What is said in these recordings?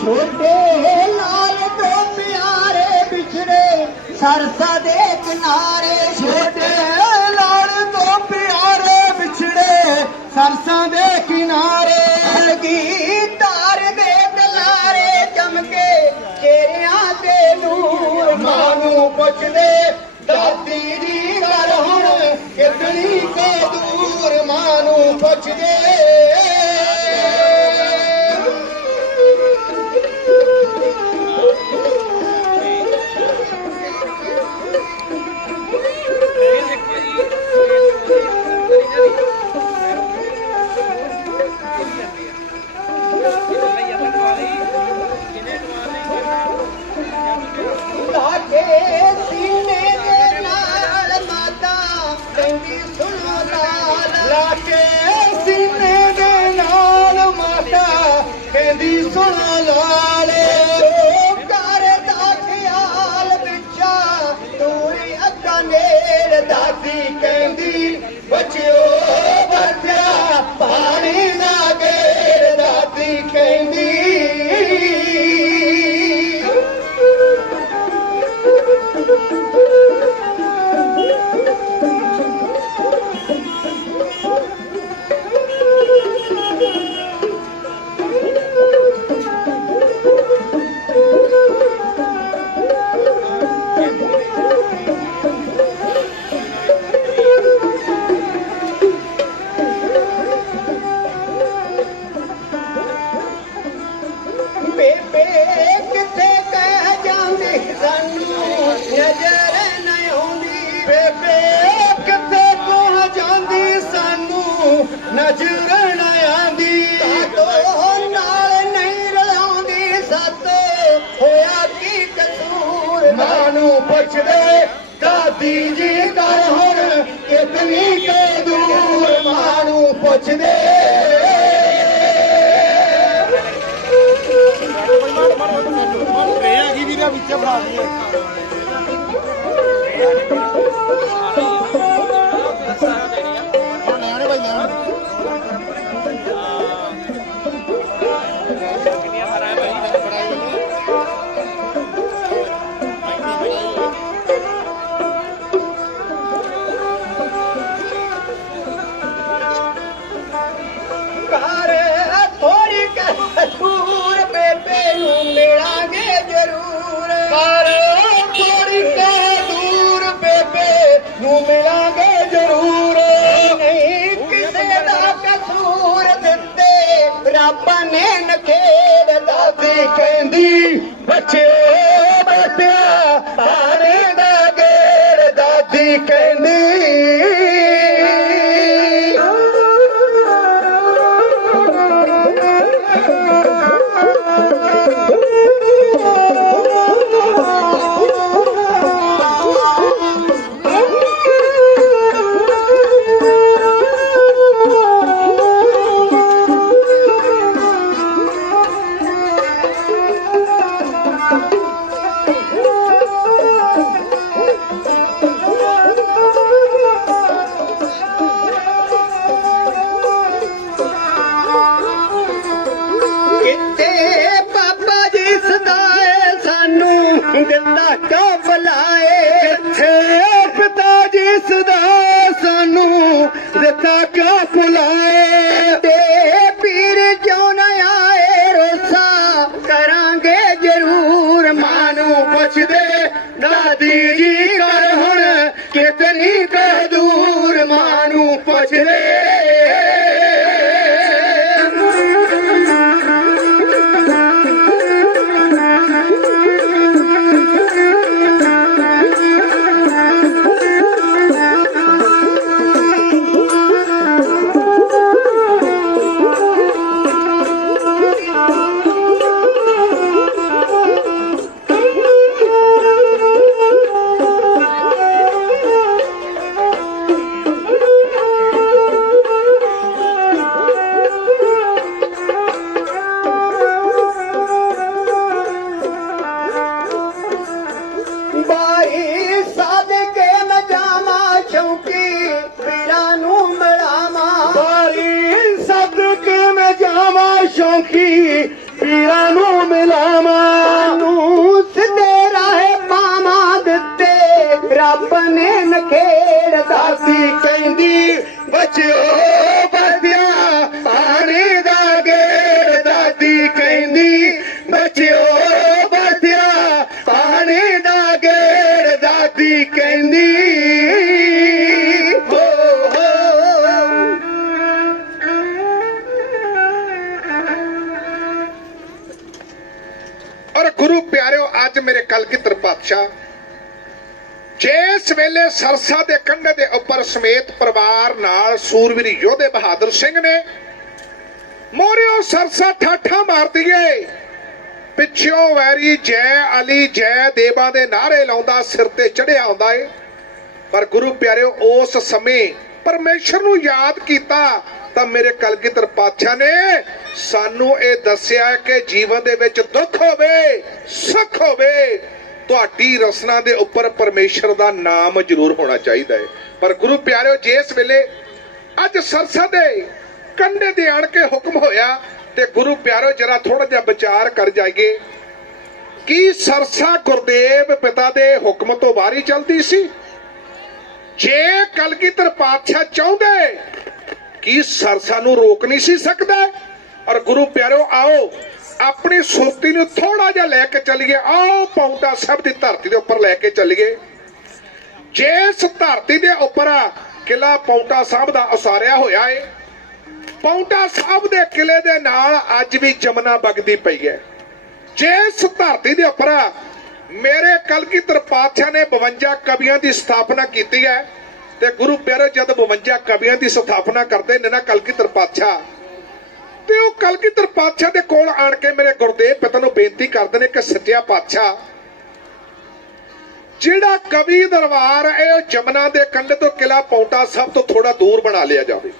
ਛੋਟੇ ਲਾਲ ਤੋਂ ਪਿਆਰੇ ਵਿਛੜੇ, ਸਰਸਾ ਦੇ ਕਿਨਾਰੇ ਛੋਟੇ ਲਾਲ ਤੋਂ ਪਿਆਰੇ ਵਿਛੜੇ, ਸਰਸਾ ਦੇ ਕਿਨਾਰੇ ਕੀ ਤਾਰ ਦੇ ਦਲਾਰੇ ਚਮਕੇ, ਚਿਹਰਿਆਂ ਤੇ ਨੂਰ ਮਾਂ ਨੂੰ ਪੁੱਛਦੇ, ਦਾਦੀ ਦੀ ਗੱਲ ਹੁਣ ਕਿਤਨੀ ਕੋ ਦੂਰ ਮਾਂ ਨੂੰ ਪੁੱਛਦੇ। ਪੁੱਛਦੇ ਕਾਦੀ ਜੀ ਕਰ ਹੁਣ ਕਿਤਨੀ ਕੇ ਦੂਰ ਮਾਨੂੰ ਪੁੱਛਦੇ ਰਿਹਾ ਕੀ ਵੀਰੇ ਵਿੱਚ ਬਣਾ ਦਈਏ ਸਰਸਾ ਦੇ ਕੰਢੇ ਦੇ ਉੱਪਰ ਸਮੇਤ ਪਰਿਵਾਰ ਨਾਲ ਸੂਰਵੀਰ ਯੋਧੇ ਬਹਾਦਰ ਸਿੰਘ ਨੇ ਮੋਰਿਓ ਸਰਸਾ ਠਾਠਾ ਮਾਰ ਦਈਏ ਪਿੱਛੋਂ ਵੈਰੀ ਜੈ ਅਲੀ ਜੈ ਦੇਵਾ ਦੇ ਨਾਰੇ ਲਾਉਂਦਾ ਸਿਰ ਤੇ ਚੜਿਆ ਹੁੰਦਾ ਏ। ਪਰ ਗੁਰੂ ਪਿਆਰਿਓ, ਉਸ ਸਮੇਂ ਪਰਮੇਸ਼ਰ ਨੂੰ ਯਾਦ ਕੀਤਾ ਤਾਂ ਮੇਰੇ ਕਲਗੀਧਰ ਪਾਤਸ਼ਾਹ ਨੇ ਸਾਨੂੰ ਇਹ ਦੱਸਿਆ ਕਿ ਜੀਵਨ ਦੇ ਵਿੱਚ ਦੁੱਖ ਹੋਵੇ, ਸੁੱਖ ਹੋਵੇ ਤੁਹਾਡੀ ਰਸਨਾ ਦੇ ਉੱਪਰ ਪਰਮੇਸ਼ਰ ਦਾ ਨਾਮ ਜ਼ਰੂਰ ਹੋਣਾ ਚਾਹੀਦਾ ਹੈ। ਪਰ ਗੁਰੂ ਪਿਆਰਿਓ, ਜਿਸ ਵੇਲੇ ਅੱਜ ਸਰਸਾ ਦੇ ਕੰਢੇ ਦੇ ਆਣ ਕੇ ਹੁਕਮ ਹੋਇਆ ਤੇ ਗੁਰੂ ਪਿਆਰਿਓ, ਜਰਾ ਥੋੜਾ ਜਿਹਾ ਵਿਚਾਰ ਕਰ ਜਾਈਏ। ਕੀ ਸਰਸਾ ਗੁਰਦੇਵ ਪਿਤਾ ਦੇ ਹੁਕਮ ਤੋਂ ਬਾਹਰ ਹੀ ਚਲਦੀ ਸੀ? ਜੇ ਕਲਗੀਧਰ ਪਾਤਸ਼ਾਹ ਚਾਹੁੰਦੇ, ਕੀ ਸਰਸਾ ਨੂੰ ਰੋਕ ਨਹੀਂ ਸੀ ਸਕਦਾ? ਔਰ ਗੁਰੂ ਪਿਆਰਿਓ, ਆਓ ਆਪਣੀ ਸੁਰਤੀ ਨੂੰ ਥੋੜਾ ਜਿਹਾ ਲੈ ਕੇ ਚੱਲੀਏ ਆਓ ਪੌਂਟਾ ਸਾਹਿਬ ਦੀ ਧਰਤੀ ਦੇ ਉੱਪਰ ਲੈ ਕੇ ਚੱਲੀਏ। ਜਿਸ ਧਰਤੀ ਦੇ ਉੱਪਰ ਕਿਲਾ ਪੌਂਟਾ ਸਾਹਿਬ ਦਾ ਉਸਾਰਿਆ ਹੋਇਆ ਏ, ਪੌਂਟਾ ਸਾਹਿਬ ਦੇ ਕਿਲੇ ਦੇ ਨਾਲ ਅੱਜ ਵੀ ਜਮਨਾ ਵਗਦੀ ਪਈ ਹੈ। ਜਿਸ ਧਰਤੀ ਦੇ ਉੱਪਰ ਮੇਰੇ ਕਲਗੀਧਰ ਪਾਤਸ਼ਾਹ ਨੇ 52 ਕਵੀਆਂ ਦੀ ਸਥਾਪਨਾ ਕੀਤੀ ਹੈ, ਤੇ ਗੁਰੂ ਪਿਆਰੇ ਜਦ 52 ਕਵੀਆਂ ਦੀ ਸਥਾਪਨਾ ਕਰਦੇ ਨੇ ਨਾ ਕਲਗੀਧਰ ਪਾਤਸ਼ਾਹ। ਤੇ ਉਹ ਕਲਗੀਧਰ ਪਾਤਸ਼ਾਹ ਦੇ ਕੋਲ ਆਣ ਕੇ ਮੇਰੇ ਗੁਰਦੇਵ ਪਿਤਾ ਨੂੰ ਬੇਨਤੀ ਕਰਦੇ ਨੇ ਕਿ ਸੱਚਿਆ ਪਾਤਸ਼ਾਹ। ਜਿਹੜਾ ਕਵੀ ਦਰਬਾਰ ਹੈ, ਉਹ ਜਮਨਾ ਦੇ ਕੰਢੇ ਤੋਂ ਕਿਲਾ ਪੌਂਟਾ ਸਾਹਿਬ ਤੋਂ ਥੋੜਾ ਦੂਰ ਬਣਾ ਲਿਆ ਜਾਵੇ।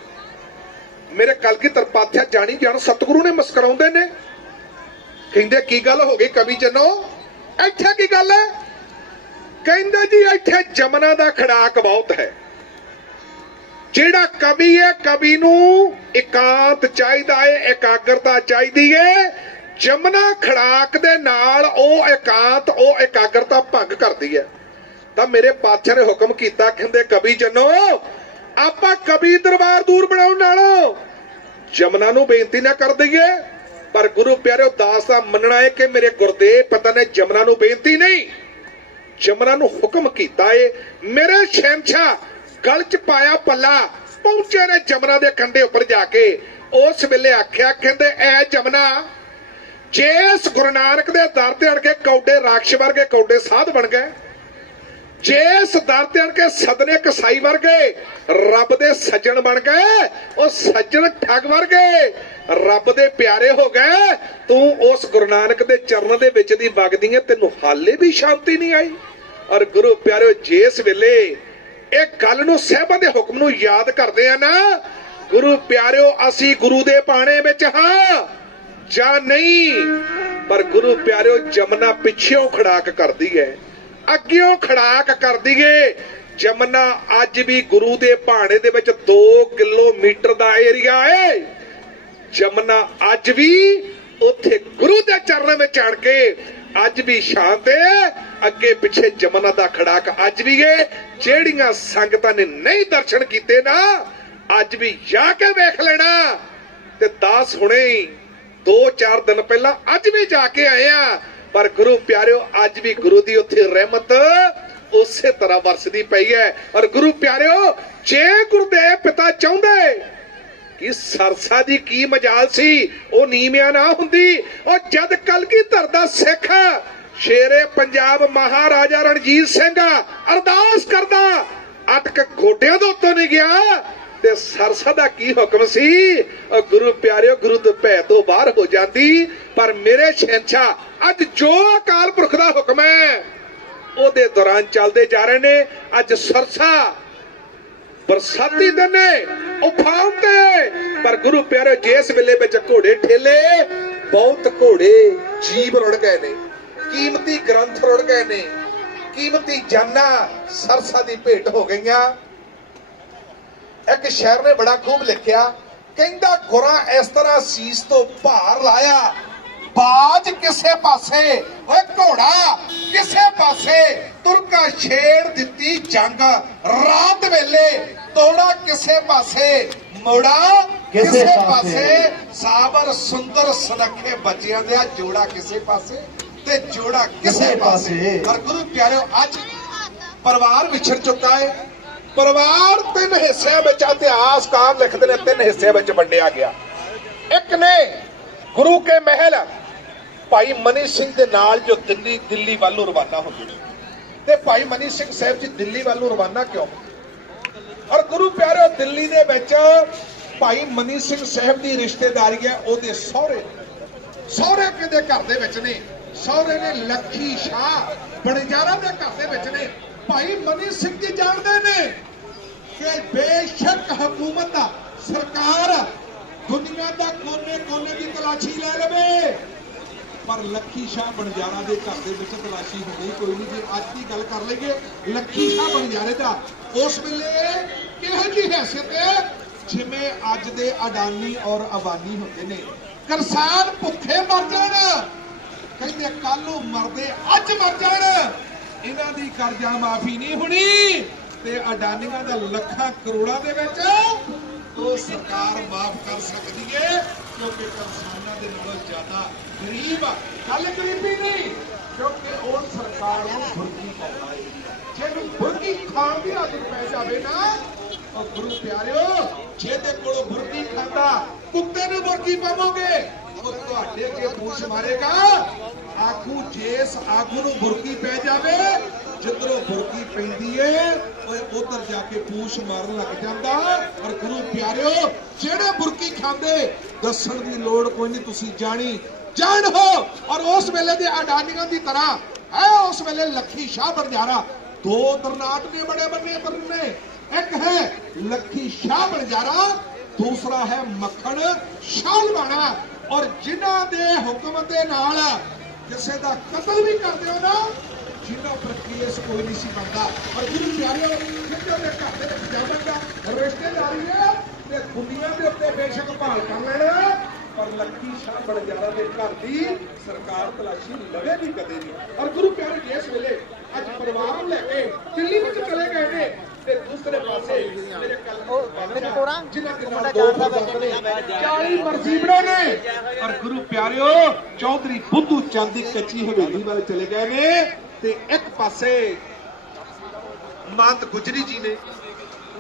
ਮੇਰੇ ਕਲਗੀਧਰ ਪਾਤਸ਼ਾਹ ਜਾਣੀ ਜਾਣ, ਸਤਿਗੁਰੂ ਨੇ ਮੁਸਕਰਾਉਂਦੇ ਨੇ। ਕਹਿੰਦੇ, ਕੀ ਗੱਲ ਹੋ ਗਈ ਕਵੀ ਜਨੋ? ਇੱਥੇ ਕੀ ਗੱਲ ਹੈ? ਕਹਿੰਦੇ ਜੀ, ਇੱਥੇ ਜਮਨਾ ਦਾ ਖੜਾਕ ਬਹੁਤ ਹੈ। ਜਿਹੜਾ ਕਵੀ ਹੈ, ਕਵੀ ਨੂੰ ਇਕਾਂਤ ਚਾਹੀਦਾ ਹੈ ਇਕਾਗਰਤਾ ਚਾਹੀਦੀ ਹੈ ਜਮਨਾ ਖੜਾਕ ਦੇ ਨਾਲ ਉਹ ਇਕਾਂਤ, ਉਹ ਇਕਾਗਰਤਾ ਭੰਗ ਕਰਦੀ ਹੈ ਤਾਂ ਮੇਰੇ ਪਾਤਸ਼ਾਹ ਨੇ ਹੁਕਮ ਕੀਤਾ, ਕਹਿੰਦੇ ਕਵੀ ਜਨੋ, ਆਪਾਂ ਕਵੀ ਦਰਬਾਰ ਦੂਰ ਬਣਾਉਣ ਨਾਲੋਂ ਜਮਨਾ ਨੂੰ ਬੇਨਤੀ ਨਾ ਕਰ ਦਈਏ, ਪਰ ਗੁਰੂ ਪਿਆਰਿਓ ਦਾਸ ਦਾ ਮੰਨਣਾ ਹੈ ਕਿ ਮੇਰੇ ਗੁਰਦੇਵ ਪਤਾ ਨੇ ਜਮਨਾ ਨੂੰ ਬੇਨਤੀ ਨਹੀਂ, ਜਮਨਾ ਨੂੰ ਹੁਕਮ ਕੀਤਾ ਏ, ਮੇਰੇ ਸ਼ਹਿਨशाह ਗਲ ਚ ਪਾਇਆ ਪੱਲਾ ਪਹੁੰਚੇ ਨੇ ਜਮਨਾ ਦੇ ਕੰਢੇ ਉੱਪਰ ਜਾ ਕੇ। ਉਸ ਵੇਲੇ ਆਖਿਆ, ਕਹਿੰਦੇ, ਐ ਜਮਨਾ ਜੇਸ ਗੁਰੂ ਨਾਨਕ ਦੇ ਦਰ ਤੇ ਅੜ ਕੇ ਕੌਡੇ ਰਾਖਸ਼ ਵਰਗੇ ਕੌਡੇ ਸਾਧ ਬਣ ਗਏ ਜਿਸ ਦਰ ਤੇ ਅੜ ਕੇ ਸਦਨੇ ਕਸਾਈ ਵਰਗੇ ਰੱਬ ਦੇ ਸੱਜਣ ਬਣ ਗਏ, ਉਹ ਸੱਜਣ ਠੱਗ ਵਰਗੇ ਰੱਬ ਦੇ ਪਿਆਰੇ ਹੋ ਗਏ, ਤੂੰ ਉਸ ਗੁਰੂ ਨਾਨਕ ਦੇ ਚਰਨ ਦੇ ਵਿੱਚ ਦੀ ਵਗਦੀ ਹੈ ਤੈਨੂੰ ਹਾਲੇ ਵੀ ਸ਼ਾਂਤੀ ਨਹੀਂ ਆਈ। ਔਰ ਗੁਰੂ ਪਿਆਰਿਓ ਜਿਸ ਵੇਲੇ ਇਹ ਗੱਲ ਨੂੰ ਸਹਿਬਾਂ ਦੇ ਹੁਕਮ ਨੂੰ ਯਾਦ ਕਰਦੇ ਆ ਨਾ, ਗੁਰੂ ਪਿਆਰਿਓ, ਅਸੀਂ ਗੁਰੂ ਦੇ ਬਾਣੇ ਵਿੱਚ ਹਾਂ ਜਾਂ ਨਹੀਂ? ਪਰ ਗੁਰੂ ਪਿਆਰਿਓ ਜਮਨਾ ਪਿੱਛੇੋਂ ਖੜਾਕ ਕਰਦੀ ਹੈ ਅੱਗਿਓਂ ਖੜਾਕ ਕਰਦੀ ਏ। ਜਮਨਾ ਅੱਜ ਵੀ ਗੁਰੂ ਦੇ ਭਾਣੇ ਦੇ ਵਿੱਚ 2 ਕਿਲੋਮੀਟਰ ਦਾ ਏਰੀਆ ਹੈ ਜਮਨਾ ਅੱਜ ਵੀ ਉੱਥੇ ਗੁਰੂ ਦੇ ਚਰਨਾਂ ਵਿੱਚ ਚੜ ਕੇ ਅੱਜ ਵੀ ਸ਼ਾਂਤ ਏ ਅੱਗੇ ਪਿੱਛੇ ਜਮਨਾ ਦਾ ਖੜਾਕ ਅੱਜ ਵੀ ਏ ਜਿਹੜੀਆਂ ਸੰਗਤਾਂ ਨੇ ਨਹੀਂ ਦਰਸ਼ਨ ਕੀਤੇ ਨਾ, ਅੱਜ ਵੀ ਜਾ ਕੇ ਵੇਖ ਲੈਣਾ। ਤੇ ਦਾਸ ਹੁਣੇ ਹੀ 2-4 ਦਿਨ ਪਹਿਲਾਂ ਅੱਜ ਵੀ ਜਾ ਕੇ ਆਏ ਆ। ਪਰ ਗੁਰੂ ਪਿਆਰਿਓ, ਅੱਜ ਵੀ ਗੁਰੂ ਦੀ ਉੱਥੇ ਰਹਿਮਤ ਉਸੇ ਤਰ੍ਹਾਂ ਵਰਸਦੀ ਪਈ ਹੈ। ਔਰ ਗੁਰੂ ਪਿਆਰਿਓ, ਜੇ ਗੁਰਦੇਵ ਪਿਤਾ ਚਾਹੁੰਦੇ ਕਿ ਸਰਸਾ ਦੀ ਕੀ ਮਜਾਲ ਸੀ? ਉਹ ਨੀਵਿਆਂ ਨਾ ਹੁੰਦੀ। ਉਹ ਜਦ ਕਲਗੀ ਧਰਦਾ ਸਿੱਖ, ਸ਼ੇਰੇ ਪੰਜਾਬ ਮਹਾਰਾਜਾ ਰਣਜੀਤ ਸਿੰਘ ਅਰਦਾਸ ਕਰਦਾ, ਅਟਕ ਗੋਡਿਆਂ ਦੇ ਉੱਤੋਂ ਨਹੀਂ ਗਿਆ। ਤੇ ਸਰਸਾ ਦਾ ਕੀ ਹੁਕਮ ਸੀ? ਉਹ ਗੁਰੂ ਪਿਆਰਿਓ, ਗੁਰੂ ਦੇ ਭੈ ਤੋਂ ਬਾਹਰ ਹੋ ਜਾਂਦੀ। ਪਰ ਮੇਰੇ ਸ਼ਹਿਨशाह ਅੱਜ ਜੋ ਅਕਾਲ ਪੁਰਖ ਦਾ ਹੁਕਮ ਹੈ, ਉਹਦੇ ਦੌਰਾਨ ਚੱਲਦੇ ਜਾ ਰਹੇ ਨੇ। ਅੱਜ ਸਰਸਾ ਬਰਸਾਤੀ ਦਿਨ ਨੇ ਉਫਾਨ ਤੇ ਪਰ ਗੁਰੂ ਪਿਆਰੇ, ਜਿਸ ਵੇਲੇ ਵਿੱਚ ਘੋੜੇ ਠੇਲੇ, ਬਹੁਤ ਘੋੜੇ ਜੀਵ ਰੁੜ ਗਏ ਨੇ। ਕੀਮਤੀ ਗ੍ਰੰਥ ਰੁੜ ਗਏ ਨੇ। ਕੀਮਤੀ ਜਾਨਾਂ ਸਰਸਾ ਦੀ ਭੇਟ ਹੋ ਗਈਆਂ। ਇੱਕ ਸ਼ਾਇਰ ਨੇ ਬੜਾ ਖੂਬ ਲਿਖਿਆ, ਕਹਿੰਦਾ ਗੁਰਾਂ ਇਸ ਤਰ੍ਹਾਂ ਸੀਸ ਤੋਂ ਭਾਰ ਲਾਇਆ, ਬਾਜ ਕਿਸੇ ਪਾਸੇ, ਓਏ ਘੋੜਾ, ਕਿਸੇ ਪਾਸੇ ਤੁਰਕਾ ਛੇੜ ਦਿੱਤੀ ਜੰਗ, ਰਾਤ ਵੇਲੇ ਕਿਸੇ ਪਾਸੇ ਮੋੜਾ ਕਿਸੇ ਪਾਸੇ। ਸਾਬਰ ਸੁੰਦਰ ਸੁਨੱਖੇ ਬੱਚਿਆਂ ਦੇ ਜੋੜਾ ਕਿਸੇ ਪਾਸੇ ਤੇ ਜੋੜਾ ਕਿਸੇ ਪਾਸੇ। ਪਰ ਗੁਰੂ ਪਿਆਰਿਓ ਅੱਜ ਪਰਿਵਾਰ ਵਿਛੜ ਚੁੱਕਾ ਹੈ ਪਰਿਵਾਰ ਤਿੰਨ ਹਿੱਸਿਆਂ ਵਿੱਚ ਇਤਿਹਾਸਕਾਰ ਲਿਖਦੇ ਨੇ ਤਿੰਨ ਹਿੱਸਿਆਂ ਵਿੱਚ ਵੰਡਿਆ ਗਿਆ। ਇੱਕ ਨੇ ਗੁਰੂ ਕੇ ਮਹਿਲ ਭਾਈ ਮਨੀ ਸਿੰਘ ਦੇ ਨਾਲ ਜੋ ਦਿੱਲੀ ਦਿੱਲੀ ਵੱਲ ਨੂੰ ਰਵਾਨਾ ਹੁੰਦੇ ਨੇ ਤੇ ਭਾਈ ਮਨੀ ਸਿੰਘ ਸਾਹਿਬ ਜੀ ਦਿੱਲੀ ਵੱਲ ਨੂੰ ਰਵਾਨਾ ਕਿਉਂ? ਔਰ ਗੁਰੂ ਪਿਆਰਿਓ, ਦਿੱਲੀ ਦੇ ਵਿੱਚ ਭਾਈ ਮਨੀ ਸਿੰਘ ਸਾਹਿਬ ਦੀ ਰਿਸ਼ਤੇਦਾਰੀ ਹੈ, ਉਹਦੇ ਸਹੁਰੇ। ਸਹੁਰੇ ਕਿਹਦੇ ਘਰ ਦੇ ਵਿੱਚ ਨੇ? ਸਹੁਰੇ ਨੇ ਲੱਖੀ ਸ਼ਾਹ, ਬਣਜਾਰਾ ਦੇ ਘਰ ਦੇ ਵਿੱਚ ਨੇ। ਭਾਈ ਮਨੀ ਸਿੰਘ ਜੀ ਜਾਣਦੇ ਨੇ ਕਿ ਬੇਸ਼ੱਕ ਹਕੂਮਤ ਸਰਕਾਰ ਦੁਨੀਆ ਦਾ ਕੋਨੇ ਕੋਨੇ ਦੀ ਤਲਾਸ਼ੀ ਲੈ ਲਵੇ। ਪਰ ਲੱਖੀ ਸ਼ਾਹ ਬਣਜਾਰਾ ਦੇ ਘਰ ਦੇ ਵਿੱਚ ਤਲਾਸ਼ੀ ਹੁੰਦੀ ਕੋਈ ਨਹੀਂ, ਜੇ ਅੱਜ ਦੀ ਗੱਲ ਕਰ ਲਈਏ, ਲੱਖੀ ਸ਼ਾਹ ਬਣਜਾਰੇ ਦਾ ਉਸ ਵੇਲੇ ਕਿਹੋ ਜਿਹੀ ਹੈਸੀਅਤ? ਹੈ ਜਿਵੇਂ ਅੱਜ ਦੇ ਅਡਾਨੀ ਔਰ ਅਬਾਨੀ ਹੁੰਦੇ ਨੇ। ਕਿਸਾਨ ਭੁੱਖੇ ਮਰ ਜਾਣ। ਕਹਿੰਦੇ ਕੱਲ ਨੂੰ ਮਰਦੇ, ਅੱਜ ਮਰ ਜਾਣ। ਇਹਨਾਂ ਦੀ ਕਰਜ਼ਾ ਮਾਫੀ ਨਹੀਂ ਹੋਣੀ। ਤੇ ਅਡਾਨੀਆਂ ਦਾ ਲੱਖਾਂ ਕਰੋੜਾਂ ਦੇ ਵਿੱਚ ਉਹ ਸਰਕਾਰ ਮਾਫ ਕਰ ਸਕਦੀ ਹੈ ਕਿਉਂਕਿ ਕਿਸਾਨਾਂ ਦੇ ਨਾਲੋਂ ਜ਼ਿਆਦਾ ਗਰੀਬ ਆ। ਗਰੀਬੀ ਨਹੀਂ, ਕਿਉਂਕਿ ਉਹ ਸਰਕਾਰ ਨੂੰ ਬੁਰਕੀ ਪਾਉਂਦਾ ਜਿਹਨੂੰ ਬੁਰਕੀ ਖਾਣ ਦੀ ਆਦਤ ਪੈ ਜਾਵੇ ਨਾ ਉਹ ਗੁਰੂ ਪਿਆਰਿਓ ਜਿਹਦੇ ਕੋਲੋਂ ਬੁਰਕੀ ਖਾਂਦਾ, ਕੁੱਤੇ ਨੂੰ ਬੁਰਕੀ ਪਾਵੋਗੇ। ਉਹ ਤੁਹਾਡੇ ਅੱਗੇ ਪੂਛ ਮਾਰੇਗਾ। ਆਖੂ ਜੇਸ ਆਖੂ ਨੂੰ ਬੁਰਕੀ ਪੈ ਜਾਵੇ, ਜਿੱਧਰੋਂ ਬੁਰਕੀ ਪੈਂਦੀ ਏ, ਓਏ ਉਧਰ ਜਾ ਕੇ ਪੂਛ ਮਾਰਨ ਲੱਗ ਜਾਂਦਾ। ਪਰ ਗੁਰੂ ਪਿਆਰਿਓ, ਜਿਹੜੇ ਬੁਰਕੀ ਖਾਂਦੇ ਦੱਸਣ ਦੀ ਲੋੜ ਕੋਈ ਨਹੀਂ, ਤੁਸੀਂ ਜਾਣੀ, ਜਾਣ ਹੋ। ਔਰ ਉਸ ਵੇਲੇ ਦੇ ਅਡਾਨੀਆਂ ਦੀ ਤਰ੍ਹਾਂ, ਹੈ, ਉਸ ਵੇਲੇ ਲੱਖੀ ਸ਼ਾਹ ਬਣਜਾਰਾ ਦੋ ਦਰਨਾਟ ਨੇ ਬੜੇ ਬੰਨੇ ਬੰਨੇ ਇੱਕ ਹੈ ਲੱਖੀ ਸ਼ਾਹ ਬਣਜਾਰਾ ਦੂਸਰਾ ਹੈ ਮੱਖਣ ਸ਼ਾਲਵਾਣਾ। ਔਰ ਜਿਨ੍ਹਾਂ ਦੇ ਹੁਕਮ ਦੇ ਨਾਲ ਕਿਸੇ ਦਾ ਕਤਲ ਵੀ ਕਰਦੇ ਹੋ ਨਾ, ਜਿਨ੍ਹਾਂ ਪਰ ਕੇਸ ਕੋਈ ਨਹੀਂ ਸੀ ਬਣਦਾ। ਔਰ ਗੁਰੂ ਪਿਆਰਿਓ ਜਿੱਥੇ ਦੇ ਘਰ ਦੇ ਵਿੱਚ ਜਾਵਾਂਗਾ ਰਿਸ਼ਤੇਦਾਰੀ ਹੈ ਤੇ ਦੁਨੀਆ ਦੇ ਉੱਤੇ ਬੇਸ਼ੱਕ ਭਾਲ ਕਰ ਲੈਣਾ ਪਰ ਲੱਖੀ ਸ਼ਾਹ ਬਣਜਾਰਾ ਦੇ ਘਰ ਦੀ ਸਰਕਾਰ ਤਲਾਸ਼ੀ ਲਵੇਗੀ ਕਦੇ ਨਹੀਂ ਔਰ ਗੁਰੂ ਪਿਆਰੇ ਜੀ ਇਸ ਵੇਲੇ ਅੱਜ ਪਰਿਵਾਰ ਨੂੰ ਲੈ ਕੇ ਦਿੱਲੀ ਵਿੱਚ ਚਲੇ ਗਏ ਨੇ। ਤੇ ਦੂਸਰੇ ਪਾਸੇ ਮੇਰੇ ਕੱਲ ਜਿਨ੍ਹਾਂ ਦੇ ਨਾਲ ਦੋ ਨੇ 40 ਮਰਜ਼ੀਬੜਾ ਨੇ। ਔਰ ਗੁਰੂ ਪਿਆਰਿਓ ਚੌਧਰੀ ਬੁੱਧੂ ਚੰਦ ਦੀ ਕੱਚੀ ਹਵੇਲੀ ਵੱਲ ਚਲੇ ਗਏ ਨੇ। ਤੇ ਇੱਕ ਪਾਸੇ ਮਾਤ ਗੁਜਰੀ ਜੀ ਨੇ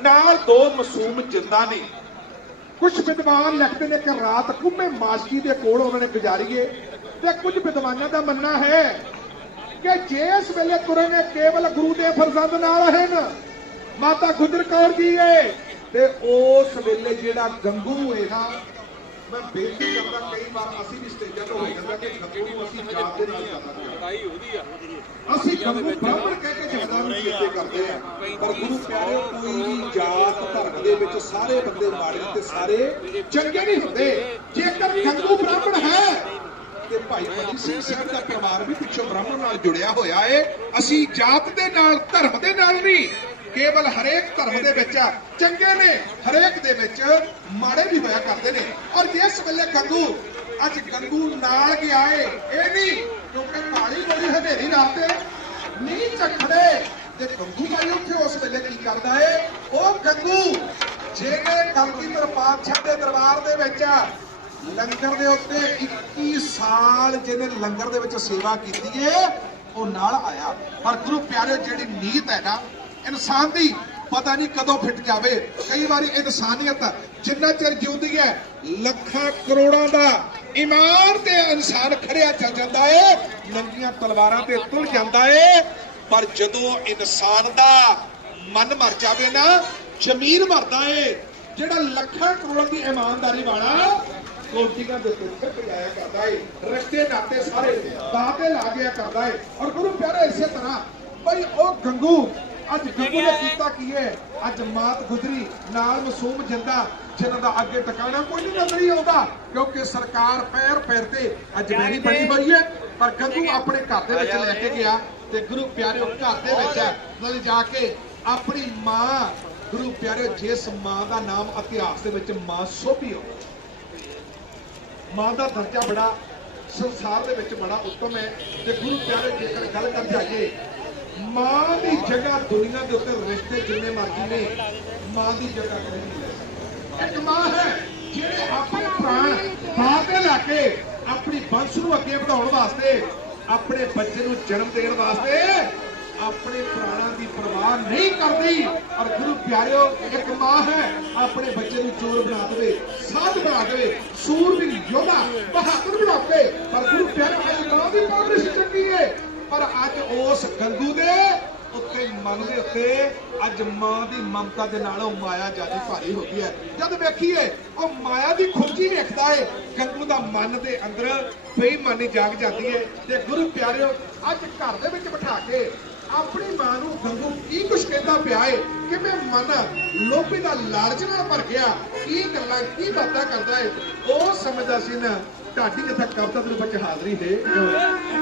ਨਾਲ ਦੋ ਮਾਸੂਮ ਜਿੰਦਾ ਨੇ। ਕੁਝ ਵਿਦਵਾਨ ਲਿਖਦੇ ਨੇ ਕਿ ਰਾਤ ਕੁੰਮੇ ਮਾਸਕੀ ਦੇ ਕੋਲ ਉਹਨਾਂ ਨੇ ਗੁਜ਼ਾਰੀਏ ਤੇ ਕੁਝ ਵਿਦਵਾਨਾਂ ਦਾ ਮੰਨਣਾ ਹੈ ਕਿ ਜੇ ਇਸ ਵੇਲੇ ਤੁਰਨਗੇ ਕੇਵਲ ਗੁਰੂ ਦੇ ਫਰਜ਼ੰਦ ਨਾਲ ਹਨ, ਮਾਤਾ ਗੁਜਰ ਕੌਰ ਜੀ ਏ ਤੇ ਉਸ ਵੇਲੇ ਜਿਹੜਾ ਗੰਗੂ ਹੈ ਨਾ ਮੈਂ ਬੇਨਤੀ ਕਰਦਾ ਕਈ ਵਾਰ ਅਸੀਂ ਵੀ ਸਟੇਜਾਂ ਤੋਂ ਹੋ ਜਾਂਦਾ ਕਿ ਗੰਗੂ ਨੂੰ ਅਸੀਂ ਜਾਤ ਦੇ ਨਾਲ ਜ਼ਿਆਦਾ ਅਸੀਂ ਗੰਗੂ ਬ੍ਰਾਹਮਣ ਕਹਿ ਕੇ ਜ਼ਿਆਦਾ ਨੂੰ ਚੇਤੇ ਕਰਦੇ ਆ ਪਰ ਗੁਰੂ ਪਿਆਰੇ ਕੋਈ ਵੀ ਜਾਤ ਧਰਮ ਦੇ ਵਿੱਚ ਸਾਰੇ ਬੰਦੇ ਮਾੜੇ ਤੇ ਸਾਰੇ ਚੰਗੇ ਨਹੀਂ ਹੁੰਦੇ। ਜੇਕਰ ਗੰਗੂ ਬ੍ਰਾਹਮਣ ਹੈ ਤੇ ਭਾਈ ਮਨੀ ਸਿੰਘ ਸਾਹਿਬ ਦਾ ਪਰਿਵਾਰ ਵੀ ਪਿੱਛੋਂ ਬ੍ਰਾਹਮਣ ਨਾਲ ਜੁੜਿਆ ਹੋਇਆ ਏ। ਅਸੀਂ ਜਾਤ ਦੇ ਨਾਲ ਧਰਮ ਦੇ ਨਾਲ ਨਹੀਂ ਕੇਵਲ ਹਰੇਕ ਧਰਮ ਦੇ ਵਿੱਚ ਚੰਗੇ ਨੇ ਹਰੇਕ ਦੇ ਵਿੱਚ, ਮਾੜੇ ਵੀ ਹੋਇਆ ਕਰਦੇ ਨੇ। ਔਰ ਜਿਸ ਵੇਲੇ ਗੰਗੂ, ਅੱਜ ਗੰਗੂ ਨਾਲ ਗਿਆ ਏ ਇਹ ਨਹੀਂ ਕਿਉਂਕਿ ਕਾਲੀ ਬੜੀ ਹਨੇਰੀ ਰਾਤ ਤੇ ਨੀ ਚੱਖੜੇ ਤੇ ਗੰਗੂ ਭਾਈ ਉੱਥੇ ਉਸ ਵੇਲੇ ਕੀ ਕਰਦਾ ਏ? ਉਹ ਗੰਗੂ ਜਿਹਨੇ ਕਲਗੀਧਰ ਪਾਤਸ਼ਾਹ ਦੇ ਦਰਬਾਰ ਦੇ ਵਿੱਚ ਲੰਗਰ ਦੇ ਉੱਤੇ 21 ਸਾਲ ਜਿਹਨੇ ਲੰਗਰ ਦੇ ਵਿੱਚ ਸੇਵਾ ਕੀਤੀ ਏ, ਉਹ ਨਾਲ ਆਇਆ। ਪਰ ਗੁਰੂ ਪਿਆਰੇ ਜਿਹੜੀ ਨੀਤ ਹੈ ਨਾ ਇਨਸਾਨ ਦੀ ਪਤਾ ਨਹੀਂ ਕਦੋਂ ਫਿਟ ਜਾਵੇ। ਕਈ ਵਾਰੀ ਇਨਸਾਨੀਅਤ ਜਿੰਨਾ ਚਿਰ ਜਿਉਂਦੀ ਹੈ, ਲੱਖਾਂ ਕਰੋੜਾਂ ਦਾ ਇਮਾਨ ਤੇ ਇਨਸਾਨ ਖੜਿਆ ਚੱਲ ਜਾਂਦਾ ਏ, ਨੰਗੀਆਂ ਤਲਵਾਰਾਂ ਤੇ ਤੁਲ ਜਾਂਦਾ ਏ। ਪਰ ਜਦੋਂ ਇਨਸਾਨ ਦਾ ਮਨ ਮਰ ਜਾਵੇ ਨਾ ਜ਼ਮੀਰ ਮਰਦਾ ਏ, ਜਿਹੜਾ ਲੱਖਾਂ ਕਰੋੜਾਂ ਦੀ ਇਮਾਨਦਾਰੀ ਵਾਲਾ ਕੋਟੀਆਂ ਦੇ ਉੱਤੇ ਪਜਾਇਆ ਕਰਦਾ ਏ, ਰਿਸ਼ਤੇ ਨਾਤੇ ਸਾਰੇ ਦਾਤੇ ਲਾ ਗਿਆ ਕਰਦਾ ਏ। ਔਰ ਗੁਰੂ ਪਿਆਰੇ ਇਸੇ ਤਰ੍ਹਾਂ ਬਈ ਉਹ ਗੰਗੂ ਅੱਜ ਗੰਗੂ ਨੇ ਕੀਤਾ ਕੀ ਹੈ? ਅੱਜ ਮਾਤ ਗੁਜਰੀ ਨਾਲ ਮਾਸੂਮ ਜਿੰਦਾ ਜਿਨ੍ਹਾਂ ਦਾ ਅੱਗੇ ਟਿਕਾਣਾ ਕੋਈ ਨਹੀਂ ਨਜ਼ਰ ਹੀ ਆਉਂਦਾ ਕਿਉਂਕਿ ਸਰਕਾਰ ਪੈਰ ਪੈਰ ਤੇ ਅੱਜ ਮੇਰੀ ਬਣੀ ਹੋਈ ਹੈ ਪਰ ਗੰਗੂ ਆਪਣੇ ਘਰ ਦੇ ਵਿੱਚ ਲੈ ਕੇ ਗਿਆ ਤੇ ਗੁਰੂ ਪਿਆਰਿਓ ਘਰ ਦੇ ਵਿੱਚ ਨਾਲ ਜਾ ਕੇ ਆਪਣੀ ਮਾਂ ਗੁਰੂ ਪਿਆਰਿਓ ਜਿਸ ਮਾਂ ਦਾ ਨਾਮ ਇਤਿਹਾਸ ਦੇ ਵਿੱਚ ਮਾਂ ਸੋਭੀ ਹੋ। ਮਾਂ ਦਾ ਦਰਜਾ ਬੜਾ ਸੰਸਾਰ ਦੇ ਵਿੱਚ ਬੜਾ ਉੱਤਮ ਹੈ ਤੇ ਗੁਰੂ ਪਿਆਰੇ ਜੇਕਰ ਗੱਲ ਕਰ ਜਾਈਏ ਮਾਂ ਦੀ ਜਗ੍ਹਾ ਦੁਨੀਆ ਦੇ ਉੱਤੇ ਰਿਸ਼ਤੇ ਜਿੰਨੇ ਮਰਜ਼ੀ ਨੇ, ਮਾਂ ਦੀ ਜਗ੍ਹਾ ਕੋਈ ਨਹੀਂ ਲੈ ਸਕਦਾ। ਇੱਕ ਮਾਂ ਹੈ ਜਿਹੜੇ ਆਪਣੇ ਪ੍ਰਾਣ ਬਾਹ ਤੇ ਲਾ ਕੇ ਆਪਣੀ ਵੰਸ਼ ਨੂੰ ਅੱਗੇ ਵਧਾਉਣ ਵਾਸਤੇ, ਆਪਣੇ ਬੱਚੇ ਨੂੰ ਜਨਮ ਦੇਣ ਵਾਸਤੇ ਆਪਣੇ ਪ੍ਰਾਣਾਂ ਦੀ ਪਰਵਾਹ ਨਹੀਂ ਕਰਦੀ। ਔਰ ਗੁਰੂ ਪਿਆਰਿਓ, ਇੱਕ ਮਾਂ ਹੈ, ਆਪਣੇ ਬੱਚੇ ਨੂੰ ਚੋਰ ਬਣਾ ਦੇਵੇ, ਸਾਧ ਬਣਾ ਦੇਵੇ, ਸੂਰਬੀਰ, ਯੋਧਾ, ਬਹਾਦਰ ਬਣਾ ਕੇ, ਪਰ ਗੁਰੂ ਪਿਆਰਿਓ ਅੱਜ ਮਾਂ ਦੀ ਪਰਵਰਿਸ਼ ਚੰਗੀ ਹੈ। ਪਰ ਅੱਜ ਉਸ ਗੰਗੂ ਦੇ ਉੱਤੇ, ਮਨ ਦੇ ਉੱਤੇ ਅੱਜ ਮਾਂ ਦੀ ਮਮਤਾ ਦੇ ਨਾਲ ਉਹ ਮਾਇਆ ਜ਼ਿਆਦਾ ਭਾਰੀ ਹੋ ਗਈ ਹੈ। ਜਦ ਵੇਖੀਏ, ਉਹ ਮਾਇਆ ਦੀ ਖੋਜੀ ਵੇਖਦਾ ਹੈ ਗੰਗੂ ਦਾ ਮਨ ਦੇ ਅੰਦਰ ਬੇਈਮਾਨੀ ਜਾਗ ਜਾਂਦੀ ਹੈ ਤੇ ਗੁਰੂ ਪਿਆਰਿਓ, ਅੱਜ ਘਰ ਦੇ ਵਿੱਚ ਬਿਠਾ ਕੇ ਆਪਣੀ ਮਾਂ ਨੂੰ ਗੰਗੂ ਕੀ ਕੁਛ ਕਹਿੰਦਾ ਪਿਆ ਏ ਕਿ ਮੈਂ ਮਨ ਲੋਭੀ ਦਾ ਲਾਲਚ ਨਾਲ ਭਰ ਗਿਆ, ਕੀ ਗੱਲਾਂ, ਕੀ ਬਾਤਾਂ ਕਰਦਾ ਏ, ਉਹ ਸਮਝਦਾ ਸੀ ਨਾ ਢਾਡੀ ਜਿੱਥੇ ਕਵਤਾ ਦੇ ਵਿੱਚ ਹਾਜ਼ਰੀ ਹੈ